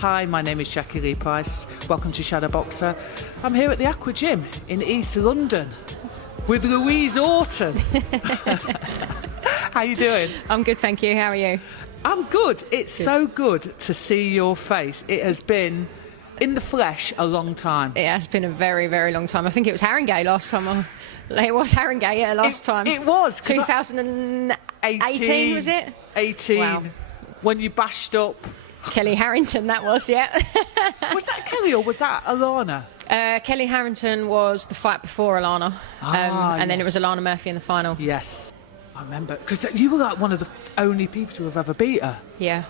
Hi, my name is Jacqui-Lee Pryce. Welcome to Shadowboxer. I'm here at the Aqua Gym in East London with Louise Orton. How you doing? I'm good, thank you. How are you? I'm good. It's so good to see your face. It has been in the flesh a long time. It has been a very, very long time. I think it was Harringay last time. It was Harringay, yeah, last time. It was. 2018, was it? 18. Wow. When you bashed up Kelly Harrington, that was, yeah. Was that Kelly or was that Alana? Kelly Harrington was the fight before Alana. And then it was Alana Murphy in the final. Yes. I remember. Because you were like one of the only people to have ever beat her. Yeah.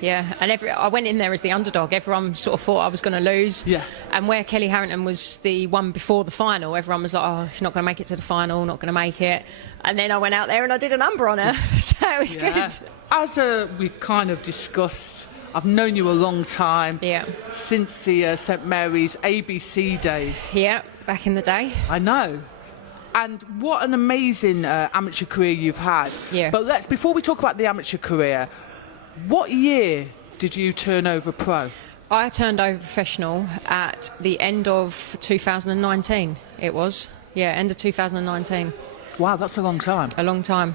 Yeah, and I went in there as the underdog. Everyone sort of thought I was going to lose. Yeah. And where Kelly Harrington was the one before the final, everyone was like, oh, you're not going to make it to the final, not going to make it. And then I went out there and I did a number on her. So it was good. As we kind of discussed, I've known you a long time. Yeah. Since the St Mary's ABC days. Yeah, back in the day. I know. And what an amazing amateur career you've had. Yeah. But before we talk about the amateur career, what year did you turn over pro? I turned over professional at the end of 2019, it was. Yeah, end of 2019. Wow, that's a long time. A long time.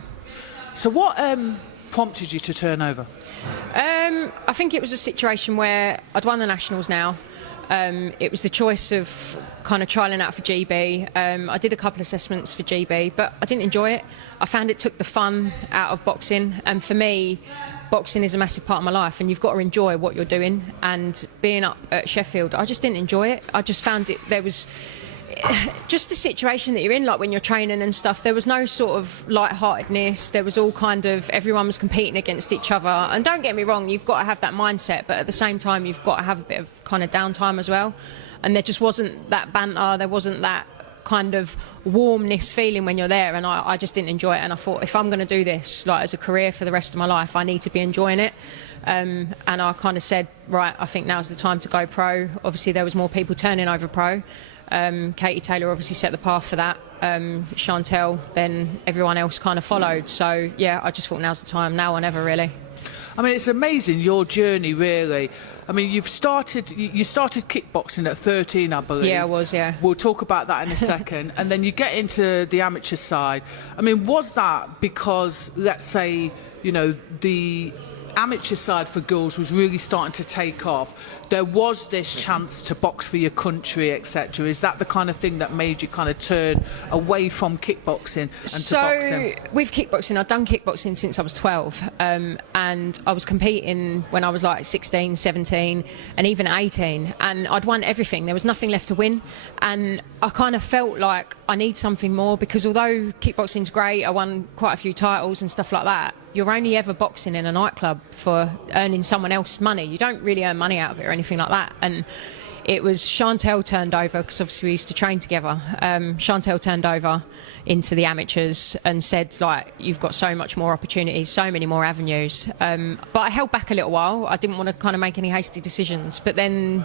So what prompted you to turn over? I think it was a situation where I'd won the Nationals now. It was the choice of kind of trialling out for GB. I did a couple of assessments for GB, but I didn't enjoy it. I found it took the fun out of boxing, and for me, boxing is a massive part of my life, and you've got to enjoy what you're doing. And being up at Sheffield, I just didn't enjoy it. I just found there was just the situation that you're in, like when you're training and stuff, there was no sort of lightheartedness. There was all kind of, everyone was competing against each other. And don't get me wrong, you've got to have that mindset, but at the same time, you've got to have a bit of kind of downtime as well. And there just wasn't that banter, there wasn't that kind of warmness feeling when you're there, and I just didn't enjoy it. And I thought, if I'm going to do this like as a career for the rest of my life, I need to be enjoying it. And I kind of said, right, I think now's the time to go pro. Obviously there was more people turning over pro. Katie Taylor obviously set the path for that. Chantel, then everyone else kind of followed. So yeah, I just thought now's the time, now or never, really. I mean, it's amazing, your journey, really. I mean, you started kickboxing at 13, I believe. Yeah, I was, yeah. We'll talk about that in a second. And then you get into the amateur side. I mean, was that because, let's say, you know, the amateur side for girls was really starting to take off? There was this chance to box for your country, etc. Is that the kind of thing that made you kind of turn away from kickboxing and to boxing? So with kickboxing, I'd done kickboxing since I was 12, and I was competing when I was like 16, 17 and even 18, and I'd won everything. There was nothing left to win, and I kind of felt like I need something more, because although kickboxing's great, I won quite a few titles and stuff like that, you're only ever boxing in a nightclub for earning someone else money. You don't really earn money out of it or anything like that. And it was Chantel turned over, because obviously we used to train together. Chantel turned over into the amateurs and said, like, you've got so much more opportunities, so many more avenues. But I held back a little while. I didn't want to kind of make any hasty decisions. But then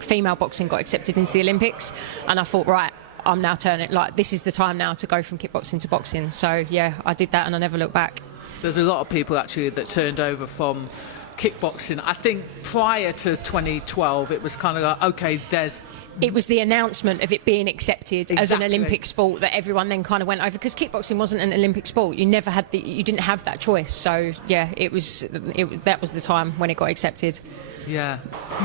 female boxing got accepted into the Olympics, and I thought, right, I'm now turning, like, this is the time now to go from kickboxing to boxing. So yeah, I did that and I never looked back. There's a lot of people actually that turned over from kickboxing. I think prior to 2012, it was kind of like, okay, it was the announcement of it being accepted as an Olympic sport that everyone then kind of went over, because kickboxing wasn't an Olympic sport. You didn't have that choice. So yeah, that was the time when it got accepted. Yeah.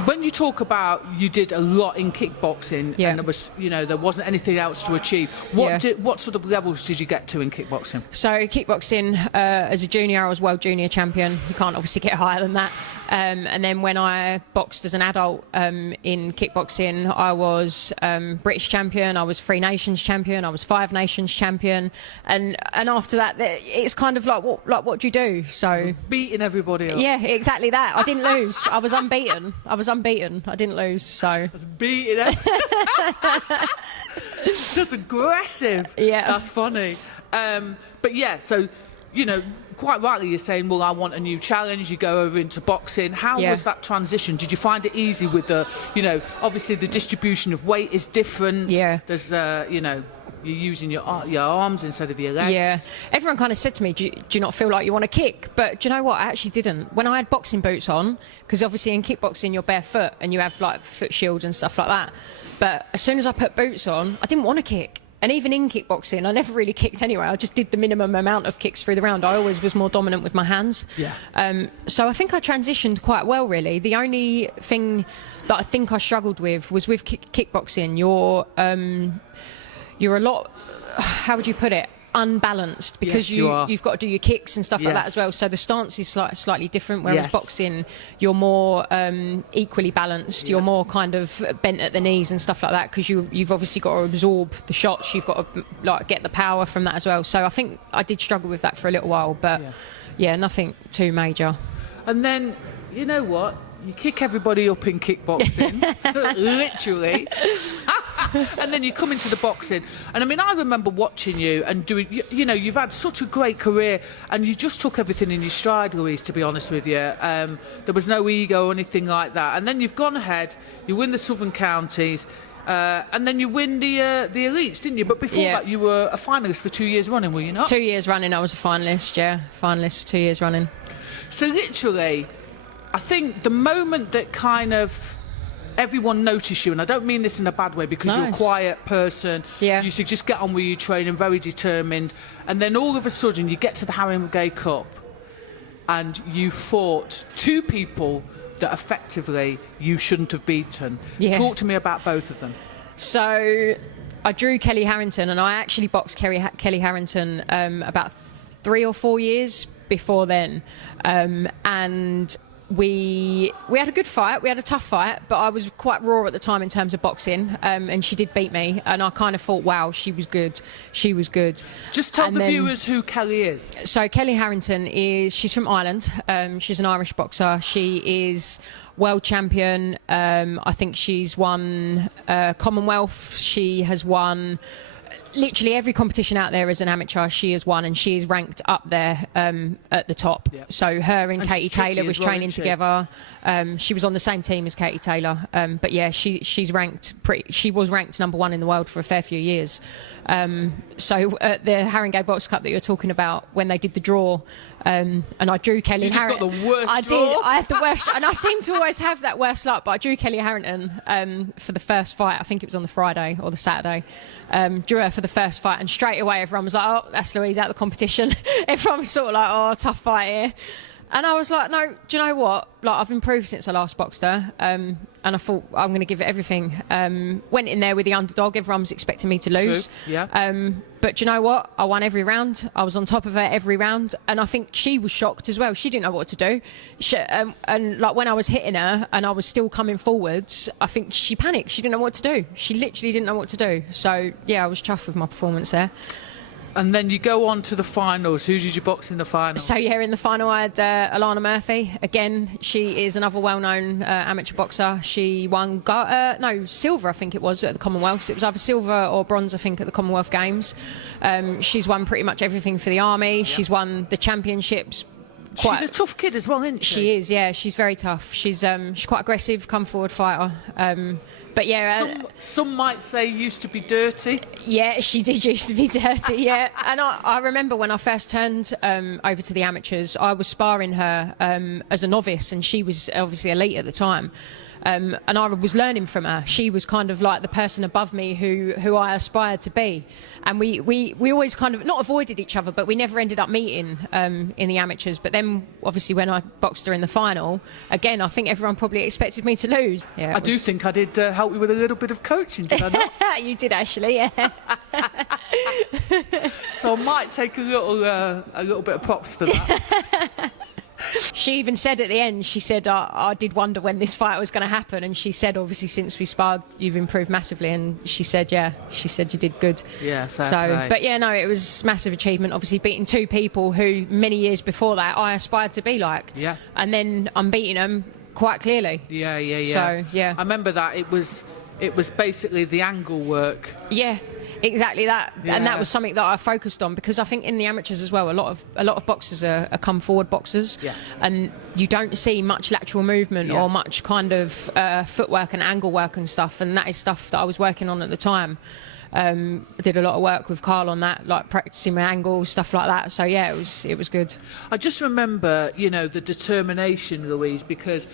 When you talk about you did a lot in kickboxing, yeah, and there wasn't anything else to achieve, what sort of levels did you get to in kickboxing? So kickboxing, as a junior, I was world junior champion. You can't obviously get higher than that. And then when I boxed as an adult in kickboxing, I was British champion, I was 3 Nations champion, I was 5 Nations champion, and after that, it's kind of like what do you do? So beating everybody up. Yeah, exactly that. I didn't lose. I was unbeaten. I didn't lose. So beating That's aggressive. Yeah, that's funny. But yeah, so quite rightly you're saying, well, I want a new challenge. You go over into boxing. How was that transition? Did you find it easy with the, obviously the distribution of weight is different. Yeah. There's, you're using your arms instead of your legs. Yeah, everyone kind of said to me, do you not feel like you want to kick? But do you know what? I actually didn't. When I had boxing boots on, because obviously in kickboxing you're barefoot and you have like foot shields and stuff like that. But as soon as I put boots on, I didn't want to kick. And even in kickboxing, I never really kicked anyway. I just did the minimum amount of kicks through the round. I always was more dominant with my hands. Yeah. So I think I transitioned quite well, really. The only thing that I think I struggled with was with kickboxing. You're a lot, how would you put it, unbalanced, because yes, you've got to do your kicks and stuff like that as well. So the stance is slightly different, whereas boxing, you're more equally balanced. You're more kind of bent at the knees and stuff like that, because you've obviously got to absorb the shots. You've got to like get the power from that as well. So I think I did struggle with that for a little while, but yeah, nothing too major. And then, you know what? You kick everybody up in kickboxing, literally. And then you come into the boxing. And I mean, I remember watching you and doing, you know, you've had such a great career and you just took everything in your stride, Louise, to be honest with you. There was no ego or anything like that. And then you've gone ahead, you win the Southern Counties, and then you win the elites, didn't you? But before that, you were a finalist for 2 years running, were you not? 2 years running, I was a finalist, finalist for 2 years running. So literally, I think the moment that kind of everyone noticed you, and I don't mean this in a bad way, because you're a quiet person, you used to just get on with your training, very determined, and then all of a sudden you get to the Harrington Cup and you fought two people that effectively you shouldn't have beaten. Talk to me about both of them. So I drew Kelly Harrington, and I actually boxed Kelly Harrington about 3 or 4 years before then, and we had a good fight. We had a tough fight, but I was quite raw at the time in terms of boxing, and she did beat me, and I kind of thought, wow, she was good. Just tell the viewers who Kelly is. So Kelly Harrington she's from Ireland. She's an Irish boxer. She is world champion. I think she's won Commonwealth. She has won literally every competition out there as an amateur. She has won, and she is ranked up there at the top. So her and Katie Taylor was training together. She was on the same team as Katie Taylor, but yeah, she was ranked #1 in the world for a fair few years. So at the Harringay Box Cup that you're talking about, when they did the draw, and I drew Kelly. You just got the worst I draw. did. I had the worst, and I seem to always have that worst luck. But I drew Kelly Harrington for the first fight. I think it was on the Friday or the Saturday. Drew her for the first fight, and straight away everyone was like, "Oh, that's Louise out of the competition." Everyone was sort of like, "Oh, tough fight here." And I was like, no, do you know what? Like, I've improved since I last boxed her, and I thought I'm going to give it everything. Went in there with the underdog. Everyone was expecting me to lose. True. Yeah. But do you know what? I won every round. I was on top of her every round, and I think she was shocked as well. She didn't know what to do. And like when I was hitting her and I was still coming forwards, I think she panicked. She didn't know what to do. She literally didn't know what to do. So yeah, I was chuffed with my performance there. And then you go on to the finals. Who did you box in the final? So yeah, in the final I had Alana Murphy. Again, she is another well-known amateur boxer. She won silver, I think it was, at the Commonwealths. It was either silver or bronze, I think, at the Commonwealth Games. She's won pretty much everything for the Army. She's won the championships. She's a tough kid as well, isn't she? She is, yeah. She's very tough. She's quite aggressive, come-forward fighter. But yeah, some might say used to be dirty. Yeah, she did used to be dirty. Yeah, and I remember when I first turned over to the amateurs, I was sparring her as a novice, and she was obviously elite at the time. And I was learning from her. She was kind of like the person above me who I aspired to be. And we always kind of, not avoided each other, but we never ended up meeting in the amateurs. But then, obviously, when I boxed her in the final, again, I think everyone probably expected me to lose. Yeah, I do think I did help you with a little bit of coaching, did I not? You did, actually, yeah. So I might take a little bit of props for that. She even said at the end, she said, I did wonder when this fight was going to happen. And she said, obviously, since we sparred, you've improved massively. And she said, yeah, you did good. Yeah, fair play. But yeah, no, it was massive achievement. Obviously, beating two people who many years before that I aspired to be like. Yeah. And then I'm beating them quite clearly. Yeah. So, yeah. I remember that. It was it was basically the angle work. Yeah, exactly that. Yeah. And that was something that I focused on, because I think in the amateurs as well, a lot of boxers are come forward boxers, Yeah. and you don't see much lateral movement Yeah. or much kind of footwork and angle work and stuff, and that is stuff that I was working on at the time. I did a lot of work with Carl on that, like practicing my angles, stuff like that. So yeah, it was good. I just remember, you know, the determination, Louise, because,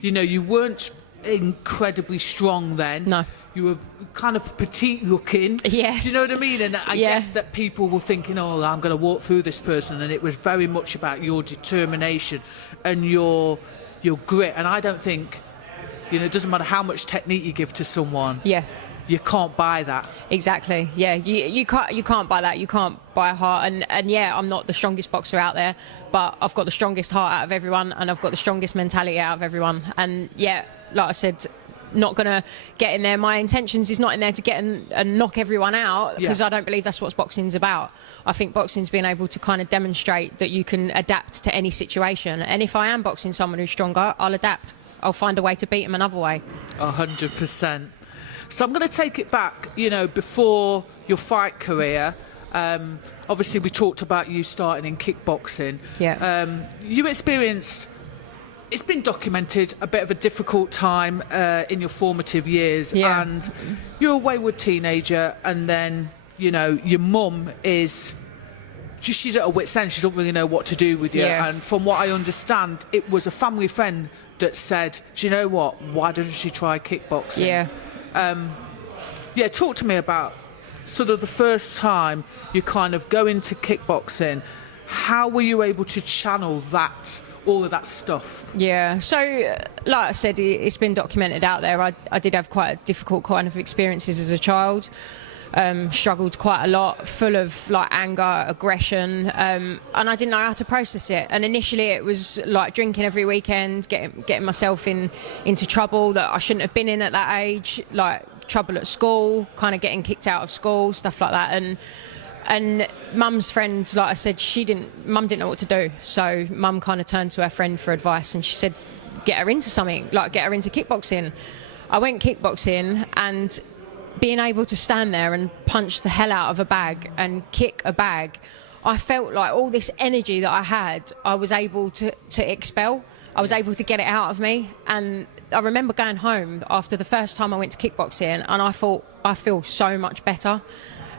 you know, you weren't incredibly strong then. No. You were kind of petite looking. Yeah. Do you know what I mean? And I Yeah. guess that people were thinking, oh, I'm going to walk through this person. And it was very much about your determination and your grit. And I don't think, you know, it doesn't matter how much technique you give to someone. Yeah. You can't buy that. Exactly. Yeah, you can't buy that. You can't buy a heart. And yeah, I'm not the strongest boxer out there, but I've got the strongest heart out of everyone, and I've got the strongest mentality out of everyone. And yeah, like I said, not going to get in there. My intentions is not in there to get and knock everyone out, because I don't believe that's what boxing's about. I think boxing's being able to kind of demonstrate that you can adapt to any situation. And if I am boxing someone who's stronger, I'll adapt. I'll find a way to beat him another way. 100%. So I'm going to take it back, you know, before your fight career. Obviously, we talked about you starting in kickboxing. Yeah. You experienced, it's been documented, a bit of a difficult time in your formative years. Yeah. And you're a wayward teenager, and then, you know, your mum is... She's at her wit's end. She doesn't really know what to do with you. Yeah. And from what I understand, it was a family friend that said, do you know what, why doesn't she try kickboxing? Yeah. Yeah, talk to me about sort of the first time you kind of go into kickboxing. How were you able to channel that, all of that stuff? Yeah, so like I said, it's been documented out there. I did have quite difficult kind of experiences as a child. Struggled quite a lot, full of like anger, aggression, and I didn't know how to process it. And initially it was like drinking every weekend, getting myself into trouble that I shouldn't have been in at that age, like trouble at school, kind of getting kicked out of school, stuff like that. And mum's friend, like I said, mum didn't know what to do. So mum kind of turned to her friend for advice, and she said, get her into something, like get her into kickboxing. I went kickboxing, and being able to stand there and punch the hell out of a bag and kick a bag, I felt like all this energy that I had, I was able to expel. I was able to get it out of me. And I remember going home after the first time I went to kickboxing, and I thought, I feel so much better.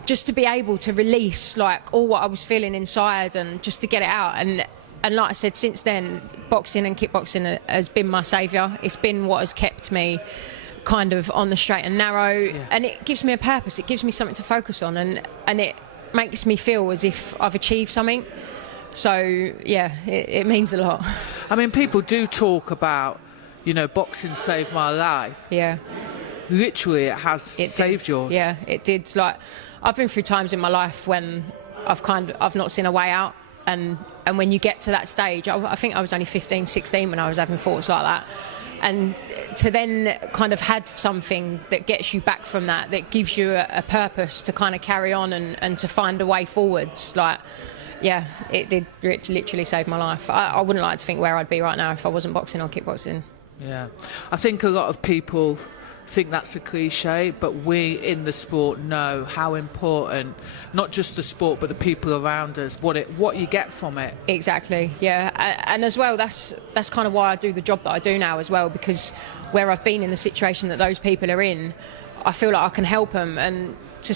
Just to be able to release like all what I was feeling inside, and just to get it out. And like I said, since then, boxing and kickboxing has been my saviour. It's been what has kept me kind of on the straight and narrow, and it gives me a purpose. It gives me something to focus on, and it makes me feel as if I've achieved something. So yeah, it means a lot. I mean, people do talk about, you know, boxing saved my life. Yeah, Literally, it has saved yours. Yeah, it did. Like, I've been through times in my life when I've not seen a way out, and when you get to that stage, I think I was only 15, 16 when I was having thoughts like that. And to then kind of have something that gets you back from that gives you a purpose to kind of carry on and to find a way forwards. Like, yeah, it did literally save my life. I wouldn't like to think where I'd be right now if I wasn't boxing or kickboxing. Yeah. I think a lot of people think that's a cliche, but we in the sport know how important, not just the sport, but the people around us, what you get from it. Exactly, yeah. And as well, that's kind of why I do the job that I do now as well, because where I've been in the situation that those people are in, I feel like I can help them and to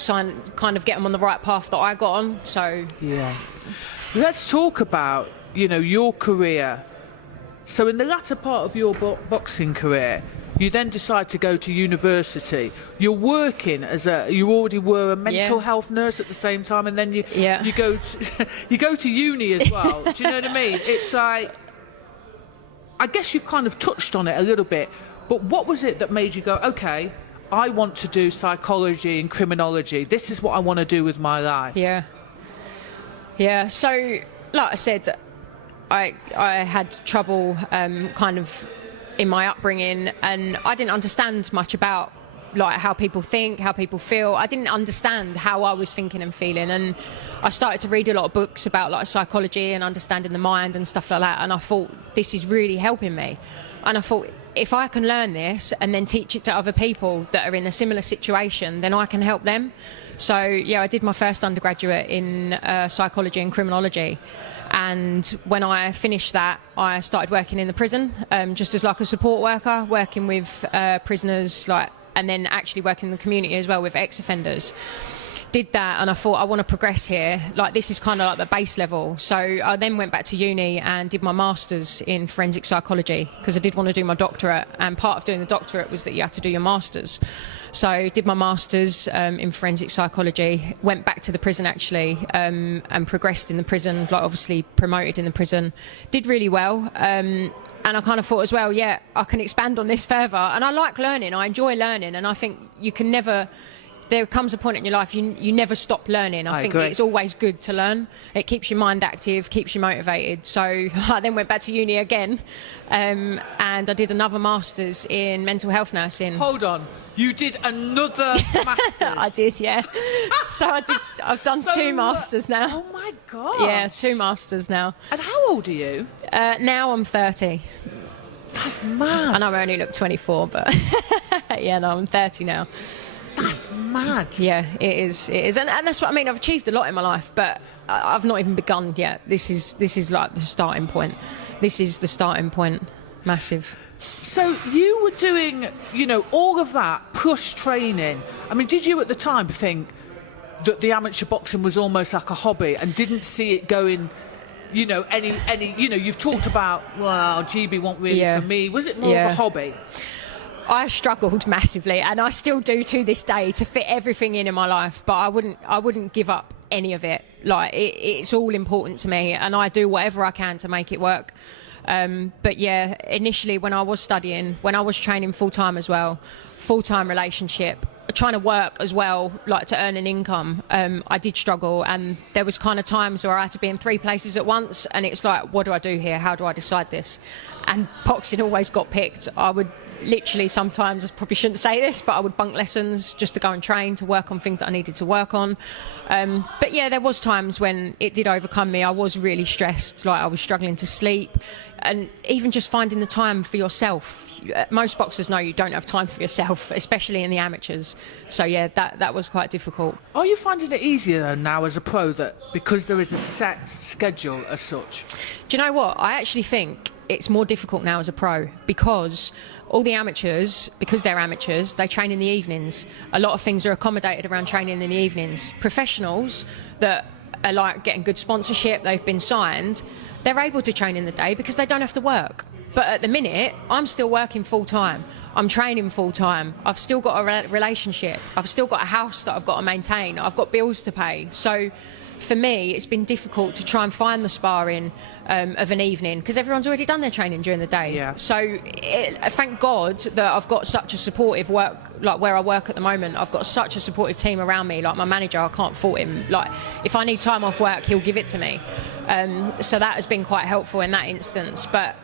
kind of get them on the right path that I got on. So yeah. Let's talk about, you know, your career. So in the latter part of your boxing career, you then decide to go to university. You're working you already were a mental health nurse at the same time, and then you go to uni as well. Do you know what I mean? It's like, I guess you've kind of touched on it a little bit, but what was it that made you go, okay, I want to do psychology and criminology. This is what I want to do with my life. Yeah. Yeah. So, like I said, I had trouble kind of in my upbringing, and I didn't understand much about like how people think, how people feel. I didn't understand how I was thinking and feeling, and I started to read a lot of books about like psychology and understanding the mind and stuff like that, and I thought, this is really helping me. And I thought, if I can learn this and then teach it to other people that are in a similar situation, then I can help them. So, yeah, I did my first undergraduate in psychology and criminology. And when I finished that, I started working in the prison, just as like a support worker, working with prisoners, and then actually working in the community as well with ex-offenders. Did that, and I thought, I want to progress here. Like, this is kind of like the base level. So I then went back to uni and did my master's in forensic psychology, because I did want to do my doctorate, and part of doing the doctorate was that you had to do your master's. So I did my master's in forensic psychology, went back to the prison actually, and progressed in the prison, like obviously promoted in the prison. Did really well. And I kind of thought as well, yeah, I can expand on this further. And I like learning, I enjoy learning, and I think you can never... There comes a point in your life you never stop learning. I think agree. It's always good to learn. It keeps your mind active, keeps you motivated. So I then went back to uni again, and I did another master's in mental health nursing. Hold on, you did another master's? I did, yeah. I've done 2 masters now. Oh my god! Yeah, 2 masters now. And how old are you? Now I'm 30. That's mad. I know I only look 24, but yeah, no, I'm 30 now. That's mad. Yeah, it is. It is, and that's what I mean. I've achieved a lot in my life, but I've not even begun yet. This is like the starting point. This is the starting point. Massive. So you were doing, all of that plus training. I mean, did you at the time think that the amateur boxing was almost like a hobby and didn't see it going? Any. You've talked about, well, GB wasn't really for me. Was it more of a hobby? I struggled massively, and I still do to this day, to fit everything in my life. But I wouldn't give up any of it. Like it's all important to me, and I do whatever I can to make it work. But yeah, initially when I was studying, when I was training full time as well, full-time relationship, trying to work as well, like to earn an income, I did struggle, and there was kind of times where I had to be in 3 places at once, and it's like, what do I do here? How do I decide this? And boxing always got picked. I would literally sometimes, I probably shouldn't say this, but I would bunk lessons just to go and train, to work on things that I needed to work on. But yeah, there was times when it did overcome me. I was really stressed, like I was struggling to sleep, and even just finding the time for yourself. Most boxers know you don't have time for yourself, especially in the amateurs. So yeah, that was quite difficult. Are you finding it easier though now as a pro, that because there is a set schedule as such? Do you know what? I actually think it's more difficult now as a pro, because all the amateurs, because they're amateurs, they train in the evenings. A lot of things are accommodated around training in the evenings. Professionals that are like getting good sponsorship, they've been signed, they're able to train in the day because they don't have to work. But at the minute, I'm still working full time. I'm training full time. I've still got a relationship. I've still got a house that I've got to maintain. I've got bills to pay. So for me, it's been difficult to try and find the sparring of an evening, because everyone's already done their training during the day. Yeah. So thank God that I've got such a supportive work, like where I work at the moment. I've got such a supportive team around me. Like my manager, I can't fault him. Like if I need time off work, he'll give it to me. So that has been quite helpful in that instance. But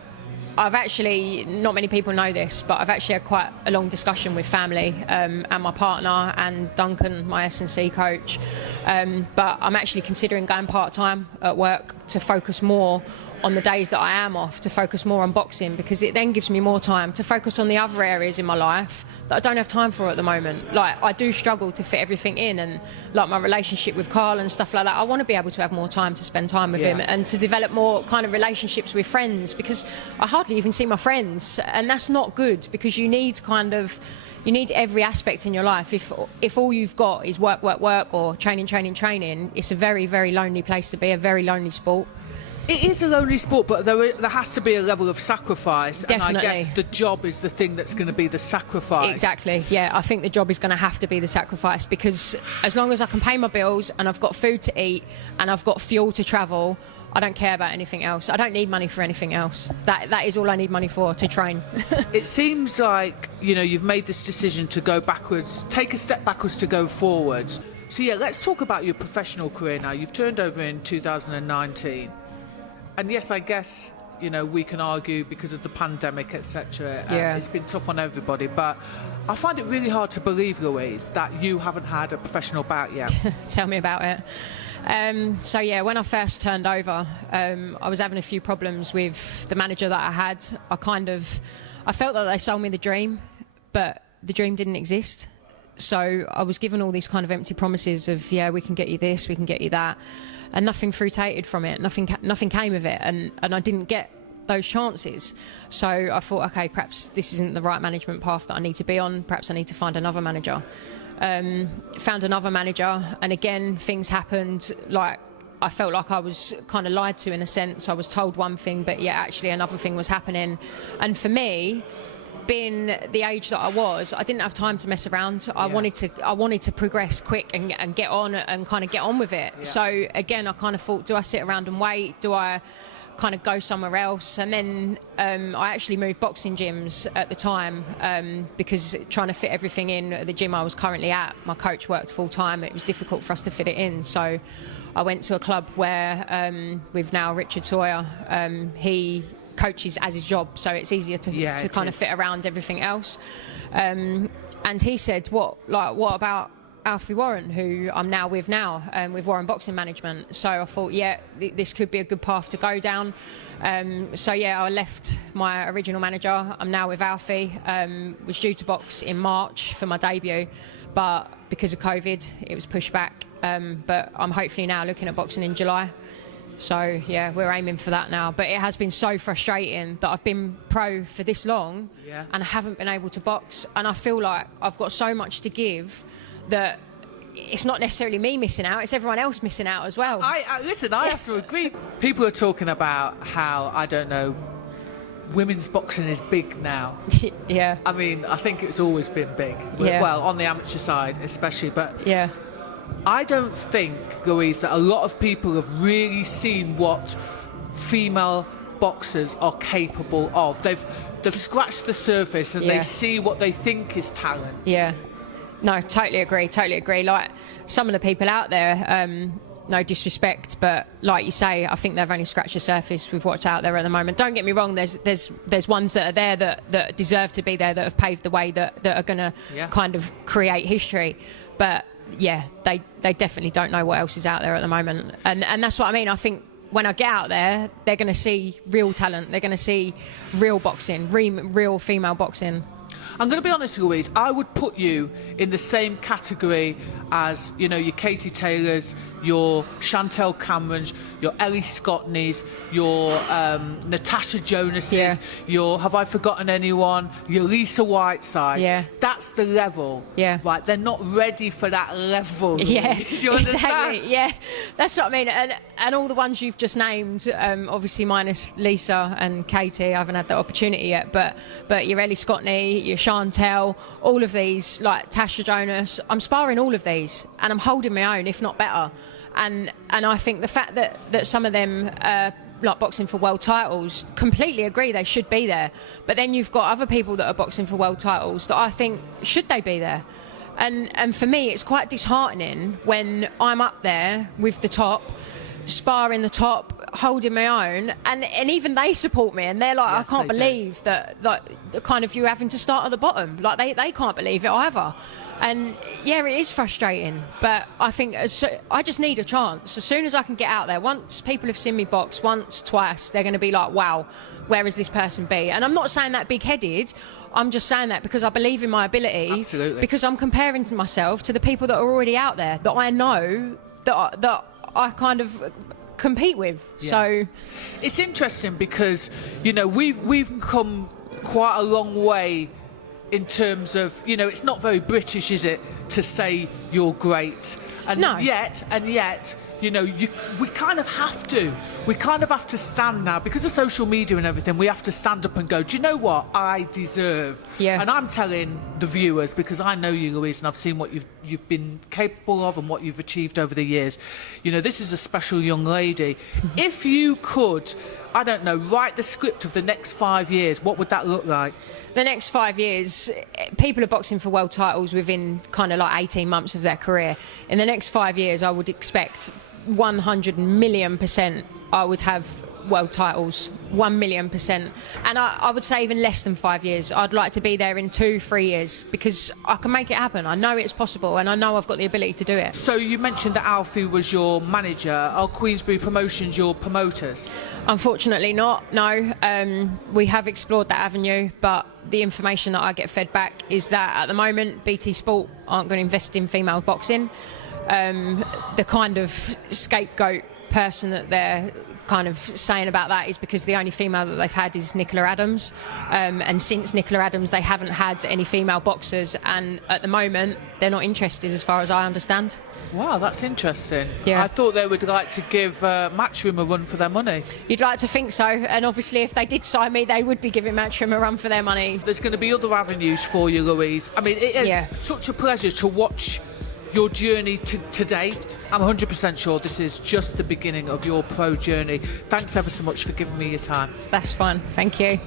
I've actually, not many people know this, but I've actually had quite a long discussion with family and my partner and Duncan, my S&C coach. But I'm actually considering going part-time at work to focus more on the days that I am off, to focus more on boxing, because it then gives me more time to focus on the other areas in my life that I don't have time for at the moment. Like, I do struggle to fit everything in, and like my relationship with Carl and stuff like that, I want to be able to have more time to spend time with him and to develop more kind of relationships with friends, because I hardly even see my friends, and that's not good, because you need every aspect in your life. If all you've got is work, or training, it's a very, very lonely place to be, a very lonely sport. It is a lonely sport, but there has to be a level of sacrifice. Definitely. And I guess the job is the thing that's going to be the sacrifice. Exactly, yeah. I think the job is going to have to be the sacrifice, because as long as I can pay my bills and I've got food to eat and I've got fuel to travel, I don't care about anything else. I don't need money for anything else. That is all I need money for, to train. It seems like, you've made this decision to go backwards, take a step backwards to go forwards. So yeah, let's talk about your professional career now. You've turned over in 2019. And yes, I guess, we can argue because of the pandemic, etc. It's been tough on everybody. But I find it really hard to believe, Louise, that you haven't had a professional bout yet. Tell me about it. So yeah, when I first turned over, I was having a few problems with the manager that I had. I felt that they sold me the dream, but the dream didn't exist. So I was given all these kind of empty promises of, yeah, we can get you this, we can get you that, and nothing fruitated from it. Nothing came of it, and I didn't get those chances. So I thought, okay, perhaps this isn't the right management path that I need to be on. Perhaps I need to find another manager. Found another manager, and again, things happened. Like, I felt like I was kind of lied to in a sense. I was told one thing, but yeah, actually another thing was happening. And for me, being the age that I was, I didn't have time to mess around. I wanted to progress quick and get on and kind of get on with it. Yeah. So again, I kind of thought, do I sit around and wait? Do I kind of go somewhere else? And then I actually moved boxing gyms at the time because trying to fit everything in at the gym I was currently at, my coach worked full time. It was difficult for us to fit it in. So I went to a club where with now Richard Sawyer, he coaches as his job, so it's easier to kind of fit around everything else. And he said, what about Alfie Warren, who I'm now with with Warren Boxing Management? So I thought, yeah, this could be a good path to go down. So yeah, I left my original manager. I'm now with Alfie. Was due to box in March for my debut, but because of COVID, it was pushed back. But I'm hopefully now looking at boxing in July. So yeah, we're aiming for that now. But it has been so frustrating that I've been pro for this long and I haven't been able to box. And I feel like I've got so much to give that it's not necessarily me missing out, it's everyone else missing out as well. Listen, I have to agree. People are talking about how, I don't know, women's boxing is big now. Yeah. I mean, I think it's always been big. Yeah. Well, on the amateur side especially. But yeah, I don't think, Louise, that a lot of people have really seen what female boxers are capable of. They've scratched the surface and they see what they think is talent. Yeah. No, totally agree. Like, some of the people out there, no disrespect, but like you say, I think they've only scratched the surface with what's out there at the moment. Don't get me wrong, there's ones that are there that deserve to be there, that have paved the way, that are going to kind of create history. But yeah, they definitely don't know what else is out there at the moment. And that's what I mean. I think when I get out there, they're going to see real talent. They're going to see real boxing, real female boxing. I'm going to be honest, Louise, I would put you in the same category as, you know, your Katie Taylors, your Chantel Camerons, your Ellie Scottneys, your Natasha Jonases, your, have I forgotten anyone, your Lisa Whitesides. Yeah. That's the level. Yeah. Right, they're not ready for that level. Yeah, you understand? Exactly. Yeah, that's what I mean. And all the ones you've just named, obviously minus Lisa and Katie, I haven't had that opportunity yet, but your Ellie Scottney, your Chantel, all of these, like Tasha Jonas, I'm sparring all of these and I'm holding my own, if not better. And I think the fact that some of them like boxing for world titles, completely agree they should be there. But then you've got other people that are boxing for world titles that I think, should they be there? And for me, it's quite disheartening when I'm up there with the top, sparring the top, holding my own, and even they support me, and they're like, I can't believe that, like, kind of you having to start at the bottom. Like, they can't believe it either. And yeah, it is frustrating, but I think I just need a chance. As soon as I can get out there, once people have seen me box once, twice, they're going to be like, wow, where is this person be? And I'm not saying that big-headed, I'm just saying that because I believe in my ability. Absolutely. Because I'm comparing to myself to the people that are already out there, that I know that I kind of compete with. Yeah. So it's interesting because, you know, we've come quite a long way in terms of, you know, it's not very British, is it, to say you're great, and yet, you know, we kind of have to stand now, because of social media and everything. We have to stand up and go, do you know what I deserve? Yeah. And I'm telling the viewers, because I know you, Louise, and I've seen what you've been capable of and what you've achieved over the years. You know, this is a special young lady. If you could, I don't know, write the script of the next 5 years, what would that look like? The next 5 years, people are boxing for world titles within kind of like 18 months of their career. In the next 5 years, I would expect 100 million% I would have world titles, 1,000,000%. And I would say even less than 5 years. I'd like to be there in 2-3 years because I can make it happen. I know it's possible and I know I've got the ability to do it. So you mentioned that Alfie was your manager. Are Queensberry Promotions your promoters? Unfortunately not, no. We have explored that avenue, but the information that I get fed back is that at the moment BT Sport aren't going to invest in female boxing. The kind of scapegoat person that they're kind of saying about that is because the only female that they've had is Nicola Adams, and since Nicola Adams they haven't had any female boxers, and at the moment they're not interested as far as I understand. Wow, that's interesting. Yeah. I thought they would like to give Matchroom a run for their money. You'd like to think so, and obviously if they did sign me they would be giving Matchroom a run for their money. There's going to be other avenues for you, Louise. I mean, it is such a pleasure to watch your journey to date. I'm 100% sure this is just the beginning of your pro journey. Thanks ever so much for giving me your time. That's fine, thank you.